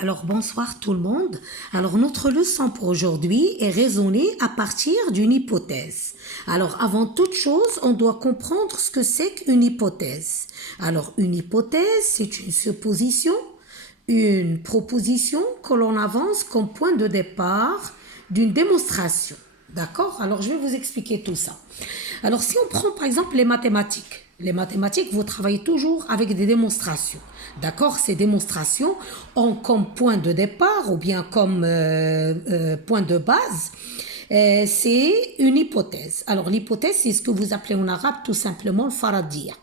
Alors bonsoir tout le monde. Alors notre leçon pour aujourd'hui est raisonnée à partir d'une hypothèse. Alors avant toute chose, on doit comprendre ce que c'est qu'une hypothèse. Alors une hypothèse, c'est une supposition, une proposition que l'on avance comme point de départ d'une démonstration. D'accord? Alors je vais vous expliquer tout ça. Alors si on prend par exemple les mathématiques. Les mathématiques, vous travaillez toujours avec des démonstrations. D'accord? Ces démonstrations ont comme point de départ ou bien comme point de base, c'est une hypothèse. Alors l'hypothèse, c'est ce que vous appelez en arabe tout simplement le faradiyya.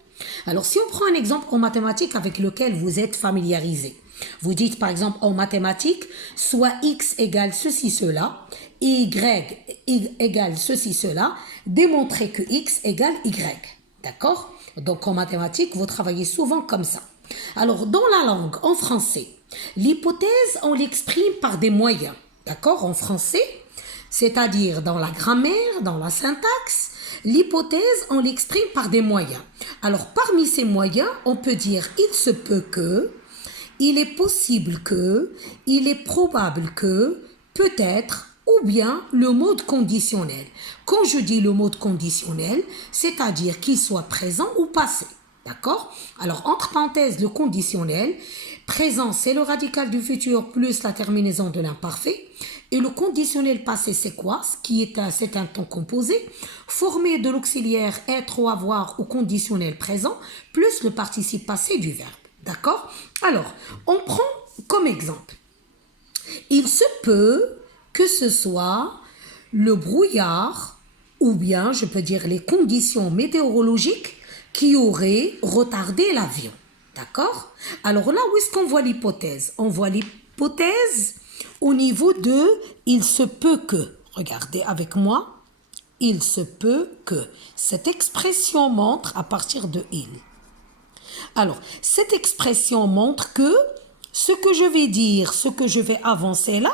Alors si on prend un exemple en mathématiques avec lequel vous êtes familiarisé. Vous dites par exemple en mathématiques, soit x égale ceci, cela, y égale ceci, cela, démontrer que x égale y. D'accord? Donc en mathématiques, vous travaillez souvent comme ça. Alors dans la langue, en français, l'hypothèse, on l'exprime par des moyens. D'accord? En français, c'est-à-dire dans la grammaire, dans la syntaxe, l'hypothèse, on l'exprime par des moyens. Alors parmi ces moyens, on peut dire il se peut que, il est possible que, il est probable que, peut-être, ou bien le mode conditionnel. Quand je dis le mode conditionnel, c'est-à-dire qu'il soit présent ou passé. D'accord? Alors, entre parenthèses, le conditionnel, présent, c'est le radical du futur plus la terminaison de l'imparfait. Et le conditionnel passé, c'est quoi? C'est un temps composé, formé de l'auxiliaire être ou avoir ou conditionnel présent, plus le participe passé du verbe. D'accord? Alors, on prend comme exemple. Il se peut que ce soit le brouillard ou bien, je peux dire, les conditions météorologiques qui auraient retardé l'avion. D'accord? Alors là, où est-ce qu'on voit l'hypothèse? On voit l'hypothèse au niveau de « il se peut que ». Regardez avec moi. Il se peut que. Cette expression montre à partir de « il ». Alors, cette expression montre que ce que je vais dire, ce que je vais avancer là,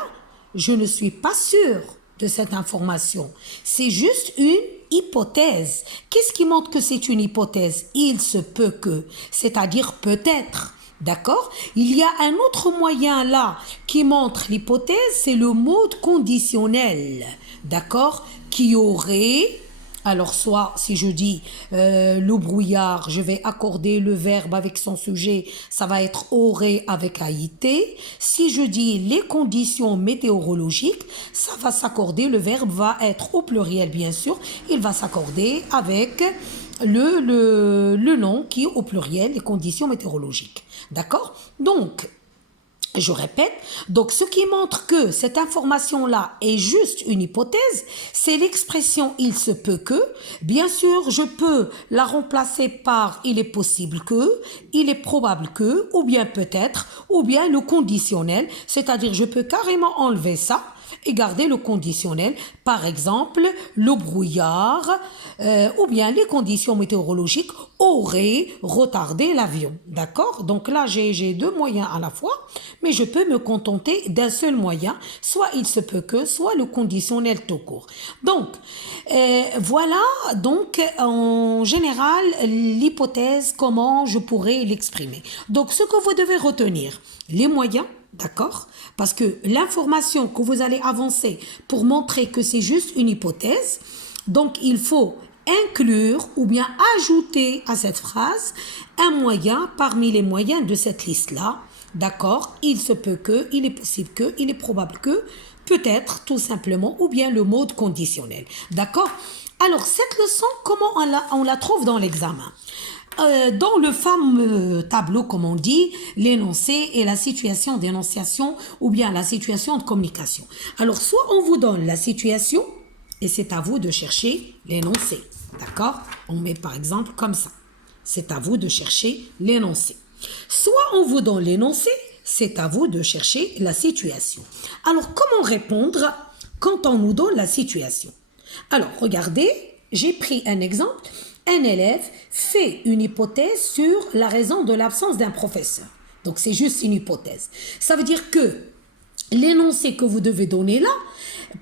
je ne suis pas sûre de cette information. C'est juste une hypothèse. Qu'est-ce qui montre que c'est une hypothèse? Il se peut que, c'est-à-dire peut-être. D'accord? Il y a un autre moyen là qui montre l'hypothèse, c'est le mode conditionnel. D'accord? Qui aurait... Alors, soit, si je dis le brouillard, je vais accorder le verbe avec son sujet, ça va être aurait avec a été. Si je dis les conditions météorologiques, ça va s'accorder, le verbe va être au pluriel, bien sûr, il va s'accorder avec le nom qui est au pluriel, les conditions météorologiques. D'accord? Donc, je répète, donc ce qui montre que cette information-là est juste une hypothèse, c'est l'expression « il se peut que ». Bien sûr, je peux la remplacer par « il est possible que »,« il est probable que » ou bien « peut-être » ou bien le conditionnel, c'est-à-dire je peux carrément enlever ça et garder le conditionnel, par exemple le brouillard ou bien les conditions météorologiques auraient retardé l'avion. D'accord? Donc là, j'ai deux moyens à la fois, mais je peux me contenter d'un seul moyen, soit il se peut que, soit le conditionnel tout court. Donc, voilà donc en général l'hypothèse, comment je pourrais l'exprimer. Donc, ce que vous devez retenir, les moyens, d'accord? Parce que l'information que vous allez avancer pour montrer que c'est juste une hypothèse, donc il faut inclure ou bien ajouter à cette phrase un moyen parmi les moyens de cette liste-là. D'accord? Il se peut que, il est possible que, il est probable que, peut-être tout simplement, ou bien le mode conditionnel. D'accord? Alors cette leçon, comment on la trouve dans l'examen? Dans le fameux tableau, comme on dit, l'énoncé et la situation d'énonciation ou bien la situation de communication. Alors, soit on vous donne la situation et c'est à vous de chercher l'énoncé. D'accord? On met par exemple comme ça. C'est à vous de chercher l'énoncé. Soit on vous donne l'énoncé, c'est à vous de chercher la situation. Alors, comment répondre quand on nous donne la situation? Alors, regardez, j'ai pris un exemple. Un élève fait une hypothèse sur la raison de l'absence d'un professeur. Donc, c'est juste une hypothèse. Ça veut dire que l'énoncé que vous devez donner là,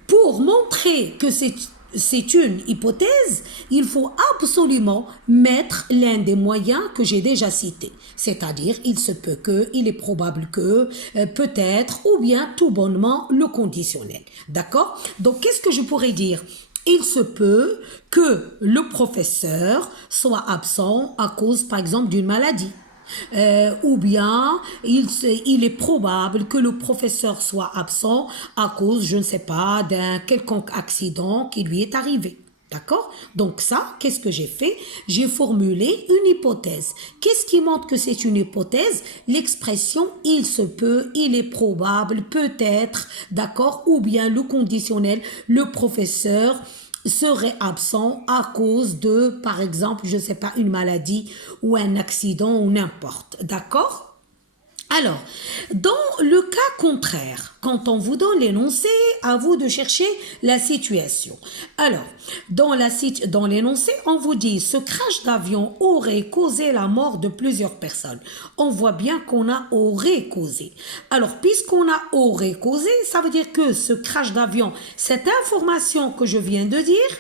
pour montrer que c'est c'est une hypothèse, il faut absolument mettre l'un des moyens que j'ai déjà cités. C'est-à-dire, il se peut que, il est probable que, peut-être, ou bien tout bonnement le conditionnel. D'accord? Donc, qu'est-ce que je pourrais dire? Il se peut que le professeur soit absent à cause, par exemple, d'une maladie. Ou bien il est probable que le professeur soit absent à cause, je ne sais pas, d'un quelconque accident qui lui est arrivé. D'accord? Donc ça, qu'est-ce que j'ai fait? J'ai formulé une hypothèse. Qu'est-ce qui montre que c'est une hypothèse? L'expression il se peut, il est probable, peut-être, d'accord? Ou bien le conditionnel, le professeur serait absent à cause de, par exemple, je ne sais pas, une maladie ou un accident ou n'importe. D'accord? Alors, dans le cas contraire, quand on vous donne l'énoncé, à vous de chercher la situation. Alors, dans l'énoncé, on vous dit ce crash d'avion aurait causé la mort de plusieurs personnes. On voit bien qu'on a aurait causé. Alors, puisqu'on a aurait causé, ça veut dire que ce crash d'avion, cette information que je viens de dire,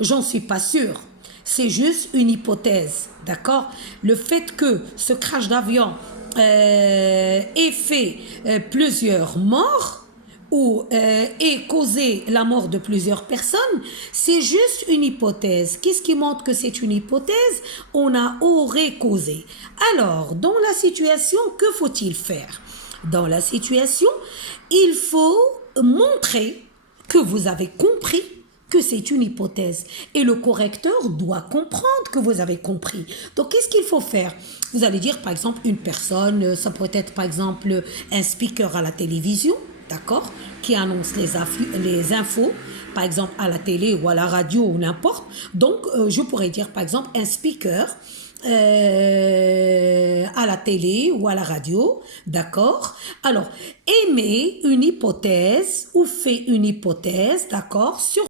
j'en suis pas sûre. C'est juste une hypothèse, d'accord? Le fait que ce crash d'avion ait fait plusieurs morts ou ait causé la mort de plusieurs personnes, c'est juste une hypothèse. Qu'est-ce qui montre que c'est une hypothèse? On a aurait causé. Alors, dans la situation, que faut-il faire? Dans la situation, il faut montrer que vous avez compris que c'est une hypothèse. Et le correcteur doit comprendre que vous avez compris. Donc, qu'est-ce qu'il faut faire? Vous allez dire, par exemple, une personne, ça peut être, par exemple, un speaker à la télévision, d'accord, qui annonce les infos, par exemple, à la télé ou à la radio ou n'importe. Donc, je pourrais dire, par exemple, un speaker à la télé ou à la radio, d'accord? Alors, émet une hypothèse ou fait une hypothèse, d'accord, sur